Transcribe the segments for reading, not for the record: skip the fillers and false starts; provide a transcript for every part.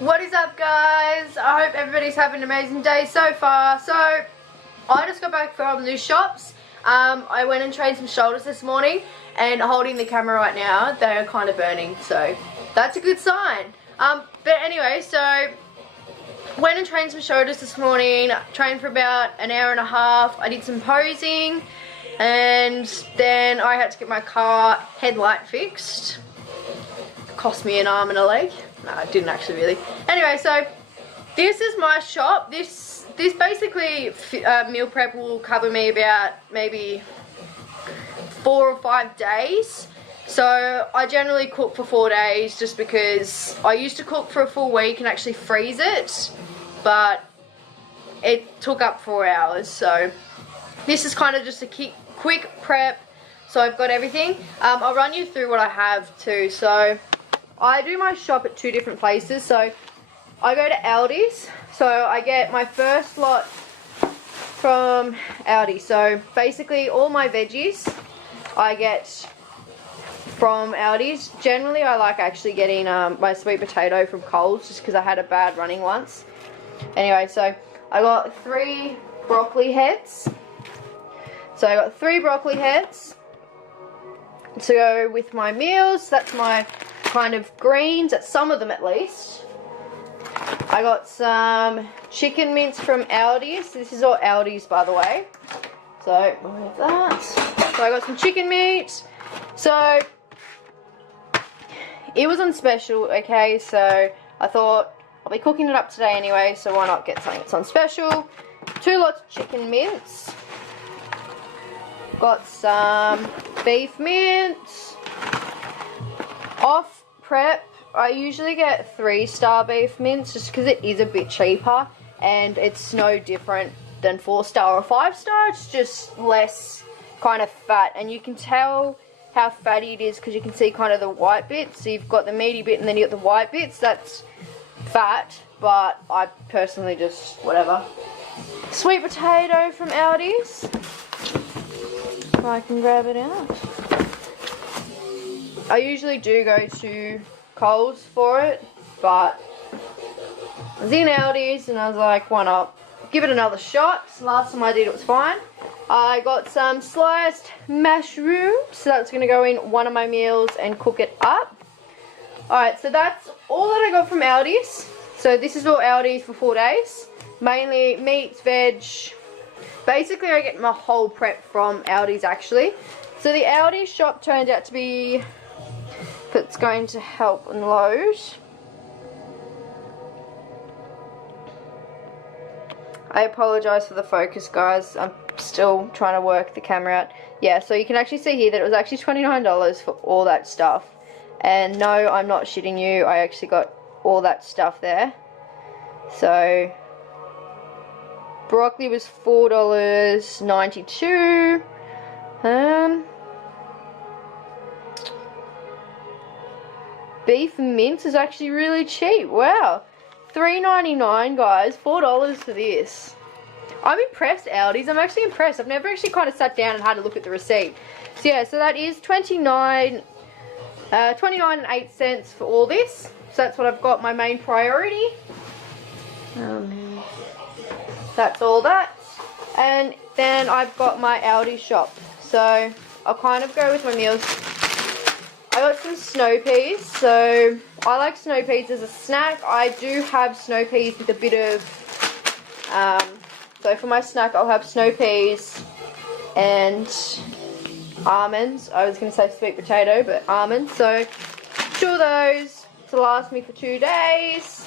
What is up, guys? I hope everybody's having an amazing day so far. So I just got back from the shops. I went and trained some shoulders this morning, and holding the camera right now, they are kind of burning, so that's a good sign. But anyway, so went and trained some shoulders this morning. Trained for about an hour and a half. I did some posing, and then I had to get my car headlight fixed. Cost me an arm and a leg. No, it didn't actually really. Anyway, so this is my shop. This basically meal prep will cover me about maybe 4 or 5 days. So I generally cook for 4 days just because I used to cook for a full week and actually freeze it, but it took up 4 hours. So this is kind of just a quick prep. So I've got everything. I'll run you through what I have too. So I do my shop at 2 different places. So I go to Aldi's. So I get my first lot from Aldi. So basically all my veggies I get from Aldi's. Generally I like actually getting my sweet potato from Coles just because I had a bad running once. Anyway, so I got 3 broccoli heads. So I got 3 broccoli heads to go with my meals. That's my kind of greens, at some of them at least. I got some chicken mince from Aldi's. This is all Aldi's, by the way. So remove that. So I got some chicken meat. So it was on special, okay, so I thought I'll be cooking it up today anyway, so why not get something that's on special. 2 lots of chicken mince. Got some beef mince. Off prep, I usually get 3-star beef mince just because it is a bit cheaper, and it's no different than 4-star or 5-star. It's just less kind of fat, and you can tell how fatty it is because you can see kind of the white bits. So you've got the meaty bit and then you got the white bits. That's fat, but I personally just whatever. Sweet potato from Aldi's. If I can grab it out. I usually do go to Coles for it, but I was in Aldi's and I was like, why not? Give it another shot. So last time I did it was fine. I got some sliced mushrooms, so that's going to go in one of my meals and cook it up. Alright, so that's all that I got from Aldi's. So this is all Aldi's for 4 days. Mainly meats, veg. Basically I get my whole prep from Aldi's actually. So the Aldi shop turned out to be, if it's going to help unload. I apologise for the focus, guys. I'm still trying to work the camera out. Yeah, so you can actually see here that it was actually $29 for all that stuff. And no, I'm not shitting you. I actually got all that stuff there. So broccoli was $4.92. Beef mince is actually really cheap. Wow. $3.99, guys. $4 for this. I'm impressed, Aldi's. I'm actually impressed. I've never actually kind of sat down and had a look at the receipt. So yeah, so that is 29 and 8 cents for all this. So that's what I've got, my main priority. That's all that. And then I've got my Aldi shop. So I'll kind of go with my meals. I got some snow peas. So I like snow peas as a snack. I do have snow peas with a bit of, so for my snack I'll have snow peas and almonds. I was going to say sweet potato, but almonds. So 2 of those to last me for 2 days.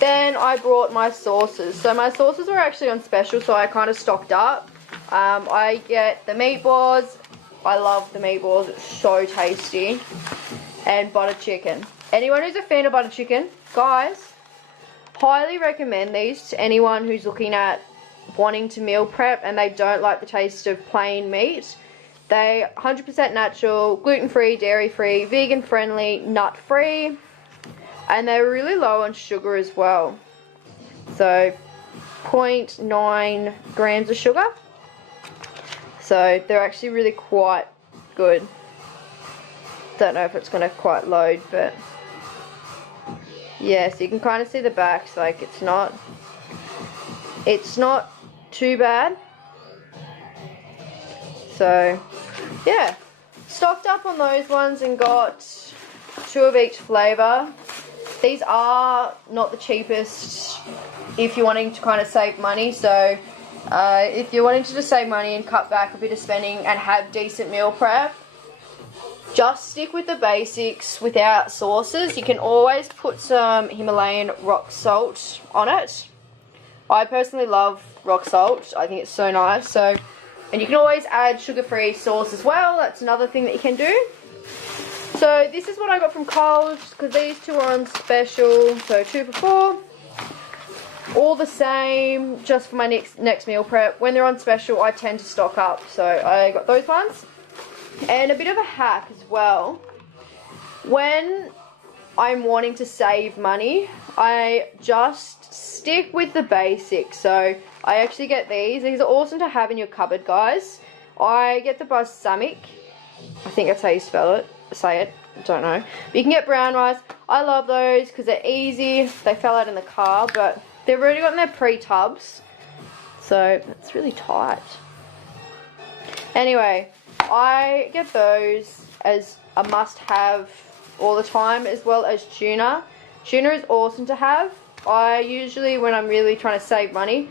Then I brought my sauces. So my sauces were actually on special, so I kind of stocked up. I get the meatballs. I love the meatballs. It's so tasty. And butter chicken. Anyone who's a fan of butter chicken, guys, highly recommend these to anyone who's looking at wanting to meal prep and they don't like the taste of plain meat. They 100% natural, gluten-free, dairy-free, vegan-friendly, nut-free, and they're really low on sugar as well. So 0.9 grams of sugar. So they're actually really quite good. Don't know if it's going to quite load, but Yeah, so you can kind of see the backs, like it's not too bad. So yeah, stocked up on those ones and got 2 of each flavour. These are not the cheapest if you're wanting to kind of save money. So if you're wanting to just save money and cut back a bit of spending and have decent meal prep, just stick with the basics without sauces. You can always put some Himalayan rock salt on it. I personally love rock salt. I think it's so nice. So, and you can always add sugar-free sauce as well. That's another thing that you can do. So this is what I got from Coles, because these 2 are on special. So 2 for $4. All the same, just for my next meal prep. When they're on special, I tend to stock up. So I got those ones. And a bit of a hack as well. When I'm wanting to save money, I just stick with the basics. So I actually get these. These are awesome to have in your cupboard, guys. I get the balsamic. I think that's how you say it. I don't know. But you can get brown rice. I love those because they're easy. They fell out in the car, but they've already got in their pre-tubs. So it's really tight. Anyway, I get those as a must-have all the time, as well as tuna. Tuna is awesome to have. I usually, when I'm really trying to save money,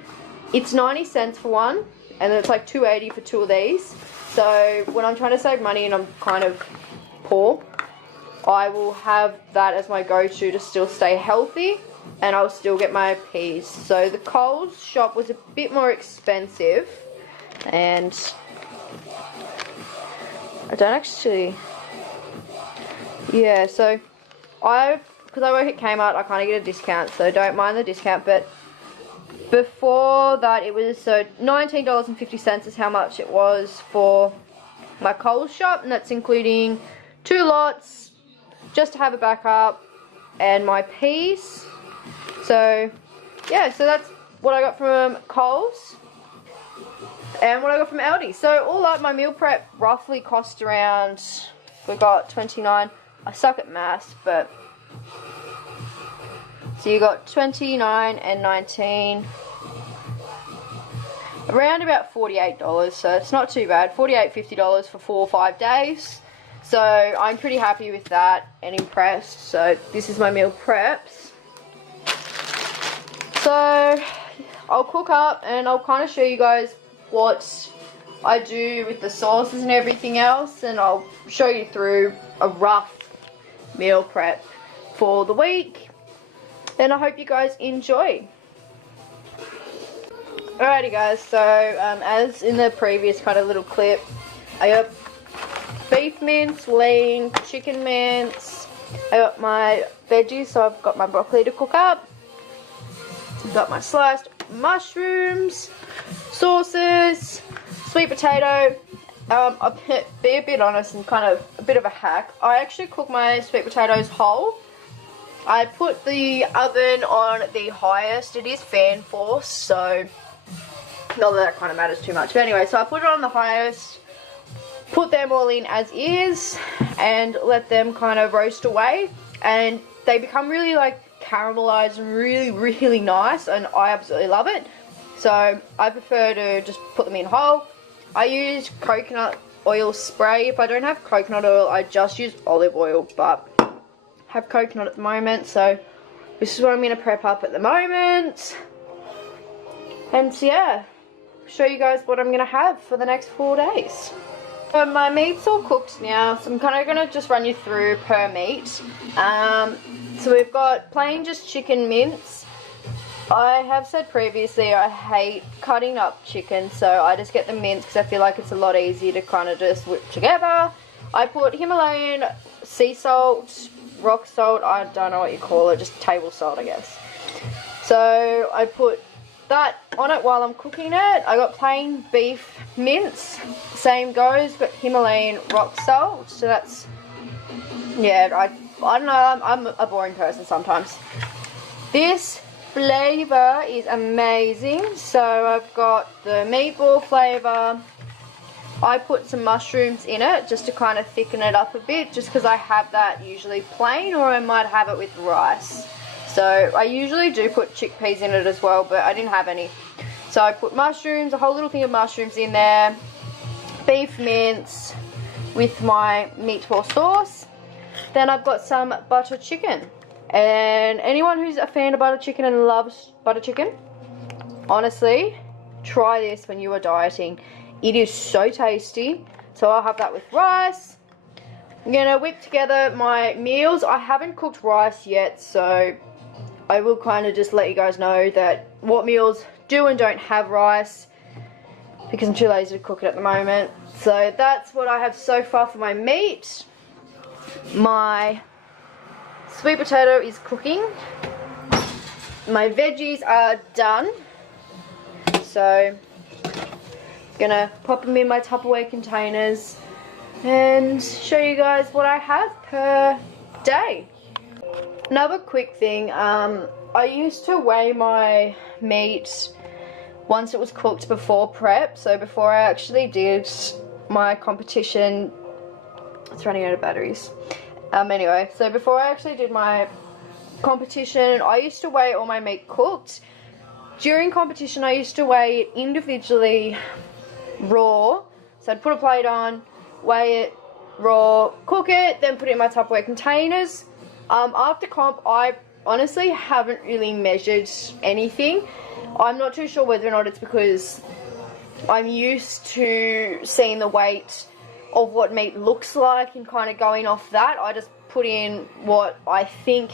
it's 90 cents for one, and then it's like $2.80 for 2 of these. So when I'm trying to save money and I'm kind of poor, I will have that as my go-to to still stay healthy, and I'll still get my peas. So the Coles shop was a bit more expensive, and I don't actually, yeah, so because I work at Kmart, I kind of get a discount, so don't mind the discount. But before that, it was, so $19.50 is how much it was for my Coles shop, and that's including 2 lots, just to have a backup, and my peas. So yeah, so that's what I got from Coles. And what I got from Aldi. So all up, my meal prep roughly cost around, we got 29. I suck at maths, but so you got 29 and 19, around about $48. So it's not too bad. $48, $50 for 4 or 5 days. So I'm pretty happy with that and impressed. So this is my meal preps. So I'll cook up and I'll kind of show you guys what I do with the sauces and everything else, and I'll show you through a rough meal prep for the week, and I hope you guys enjoy. Alrighty guys, so as in the previous kind of little clip, I got beef mince, lean, chicken mince, I got my veggies, so I've got my broccoli to cook up, I've got my sliced mushrooms, sauces, sweet potato. I'll be a bit honest and kind of a bit of a hack. I actually cook my sweet potatoes whole. I put the oven on the highest. It is fan force, so not that kind of matters too much. But anyway, so I put it on the highest, put them all in as is, and let them kind of roast away. And they become really like caramelized and really nice, and I absolutely love it. So I prefer to just put them in whole. I use coconut oil spray. If I don't have coconut oil, I just use olive oil, but I have coconut at the moment, so this is what I'm going to prep up at the moment. And so yeah, show you guys what I'm going to have for the next 4 days. So my meat's all cooked now, so I'm kind of going to just run you through per meat. So we've got plain just chicken mince. I have said previously I hate cutting up chicken, so I just get the mince because I feel like it's a lot easier to kind of just whip together. I put Himalayan sea salt, rock salt, I don't know what you call it, just table salt I guess. So I put that on it while I'm cooking it. I got plain beef mince, same goes, got Himalayan rock salt, so that's, yeah, I don't know, I'm a boring person sometimes. This flavour is amazing. So I've got the meatball flavour. I put some mushrooms in it just to kind of thicken it up a bit, just because I have that usually plain, or I might have it with rice. So I usually do put chickpeas in it as well, but I didn't have any. So I put mushrooms, a whole little thing of mushrooms in there, beef mince with my meatball sauce. Then I've got some butter chicken. And anyone who's a fan of butter chicken and loves butter chicken, honestly, try this when you are dieting. It is so tasty. So I'll have that with rice. I'm going to whip together my meals. I haven't cooked rice yet, so I will kind of just let you guys know that what meals do and don't have rice, because I'm too lazy to cook it at the moment. So that's what I have so far for my meat. My sweet potato is cooking. My veggies are done. So I'm gonna pop them in my Tupperware containers and show you guys what I have per day. Another quick thing, I used to weigh my meat once it was cooked before prep. So before I actually did my competition, it's running out of batteries. Anyway, so before I actually did my competition, I used to weigh all my meat cooked. During competition, I used to weigh it individually raw. So I'd put a plate on, weigh it raw, cook it, then put it in my Tupperware containers. After comp, I honestly haven't really measured anything. I'm not too sure whether or not it's because I'm used to seeing the weight of what meat looks like and kind of going off that. I just put in what I think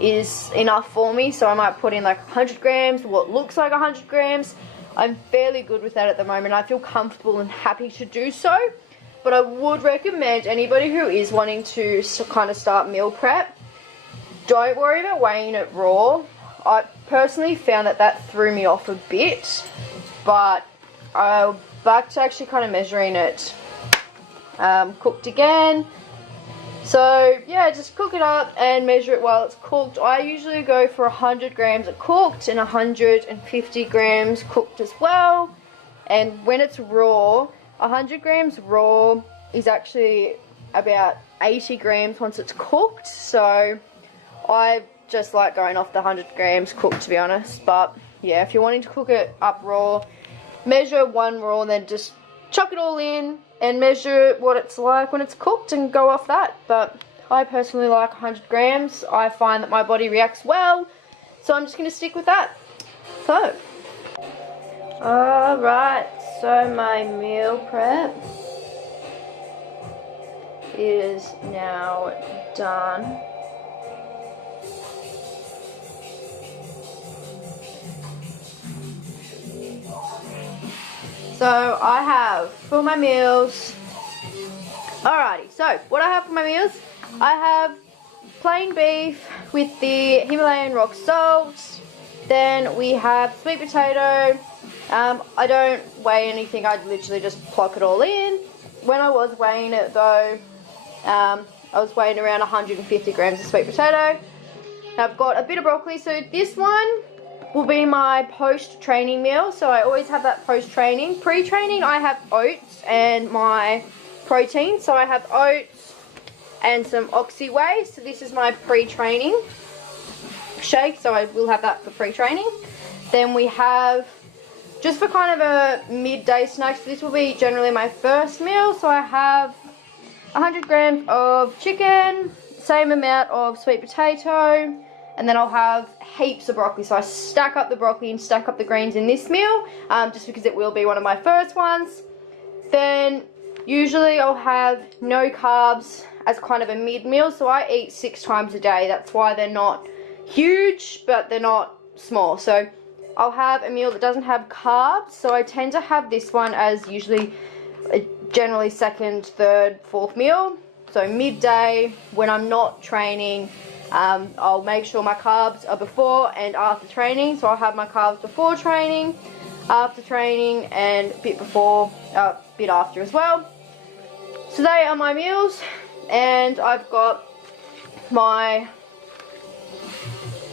is enough for me. So I might put in like 100 grams, what looks like 100 grams. I'm fairly good with that at the moment. I feel comfortable and happy to do so. But I would recommend anybody who is wanting to kind of start meal prep, don't worry about weighing it raw. I personally found that threw me off a bit, but I'm back to actually kind of measuring it cooked again. So yeah, just cook it up and measure it while it's cooked. I usually go for 100 grams of cooked and 150 grams cooked as well. And when it's raw, 100 grams raw is actually about 80 grams once it's cooked. So I just like going off the 100 grams cooked, to be honest. But yeah, if you're wanting to cook it up raw, measure one raw and then just chuck it all in and measure what it's like when it's cooked and go off that. But I personally like 100 grams. I find that my body reacts well, so I'm just going to stick with that. So, alright, so my meal prep is now done. So I have for my meals, alrighty, so what I have for my meals, I have plain beef with the Himalayan rock salt. Then we have sweet potato. I don't weigh anything, I literally just pluck it all in. When I was weighing it though, I was weighing around 150 grams of sweet potato. I've got a bit of broccoli, so this one will be my post-training meal. So I always have that post-training. Pre-training, I have oats and my protein. So I have oats and some Oxy Whey. So this is my pre-training shake. So I will have that for pre-training. Then we have, just for kind of a midday snack, so this will be generally my first meal. So I have 100 grams of chicken, same amount of sweet potato, and then I'll have heaps of broccoli. So I stack up the broccoli and stack up the greens in this meal, just because it will be one of my first ones. Then usually I'll have no carbs as kind of a mid-meal. So I eat 6 times a day. That's why they're not huge, but they're not small. So I'll have a meal that doesn't have carbs. So I tend to have this one as usually generally second, third, fourth meal. So midday, when I'm not training, I'll make sure my carbs are before and after training. So I'll have my carbs before training, after training, and a bit before, bit after as well. So they are my meals, and I've got my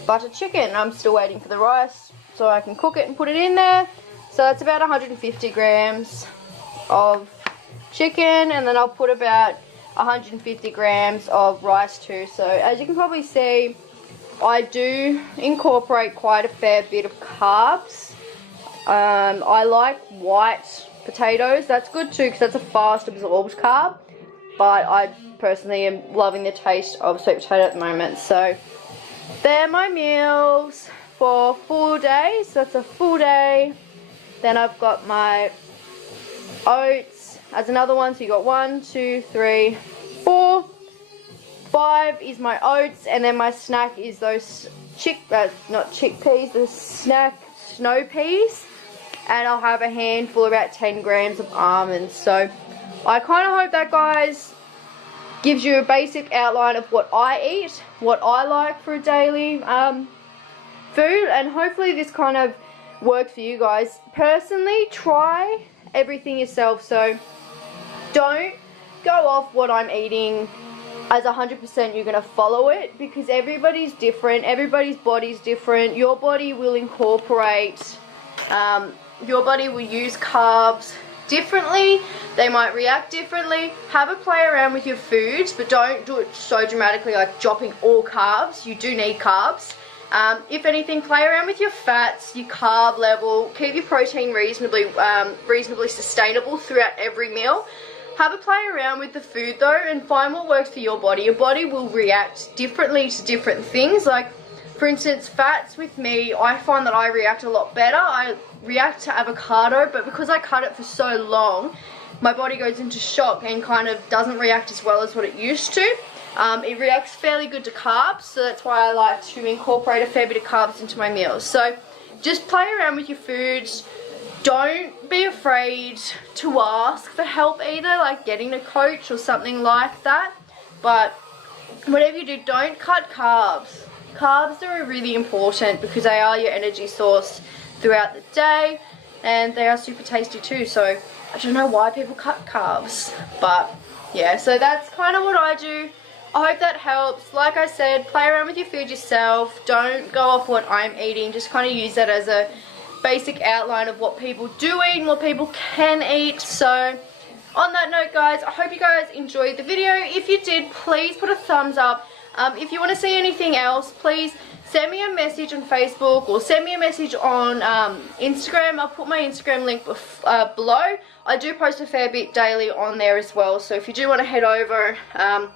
butter chicken. I'm still waiting for the rice so I can cook it and put it in there. So that's about 150 grams of chicken, and then I'll put about 150 grams of rice too. So as you can probably see, I do incorporate quite a fair bit of carbs. I like white potatoes. That's good too because that's a fast absorbed carb. But I personally am loving the taste of sweet potato at the moment. So they're my meals for full day. So that's a full day. Then I've got my oats as another one. So you got 1, 2, 3, 4. 5 is my oats, and then my snack is those not chickpeas, the snack snow peas, and I'll have a handful, about 10 grams of almonds. So I kind of hope that, guys, gives you a basic outline of what I eat, what I like for a daily food, and hopefully this kind of works for you guys. Personally, try everything yourself, so don't go off what I'm eating as 100% you're going to follow it, because everybody's different, everybody's body's different. Your body will incorporate, your body will use carbs differently, they might react differently. Have a play around with your foods, but don't do it so dramatically like dropping all carbs. You do need carbs. If anything, play around with your fats, your carb level, keep your protein reasonably sustainable throughout every meal. Have a play around with the food though and find what works for your body. Your body will react differently to different things. Like, for instance, fats with me, I find that I react a lot better. I react to avocado, but because I cut it for so long, my body goes into shock and kind of doesn't react as well as what it used to. It reacts fairly good to carbs, so that's why I like to incorporate a fair bit of carbs into my meals. So just play around with your foods. Don't be afraid to ask for help either, like getting a coach or something like that. But whatever you do, don't cut carbs. Carbs are really important because they are your energy source throughout the day, and they are super tasty too. So I don't know why people cut carbs, but yeah, so that's kind of what I do. I hope that helps. Like I said, play around with your food yourself. Don't go off what I'm eating. Just kind of use that as a basic outline of what people do eat and what people can eat. So on that note, guys, I hope you guys enjoyed the video. If you did, please put a thumbs up. If you want to see anything else, please send me a message on Facebook or send me a message on Instagram. I'll put my Instagram link below. I do post a fair bit daily on there as well, so if you do want to head over and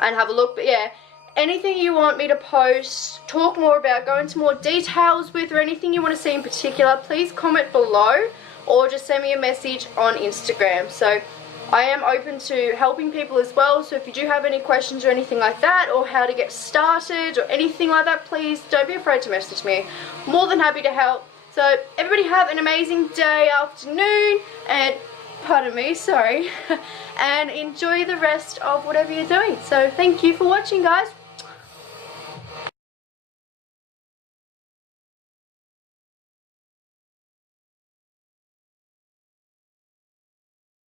have a look. But yeah, anything you want me to post, talk more about, go into more details with, or anything you want to see in particular, please comment below or just send me a message on Instagram. So I am open to helping people as well, so if you do have any questions or anything like that, or how to get started or anything like that, please don't be afraid to message me. More than happy to help. So everybody have an amazing day, afternoon, and pardon me, sorry, and enjoy the rest of whatever you're doing. So thank you for watching, guys.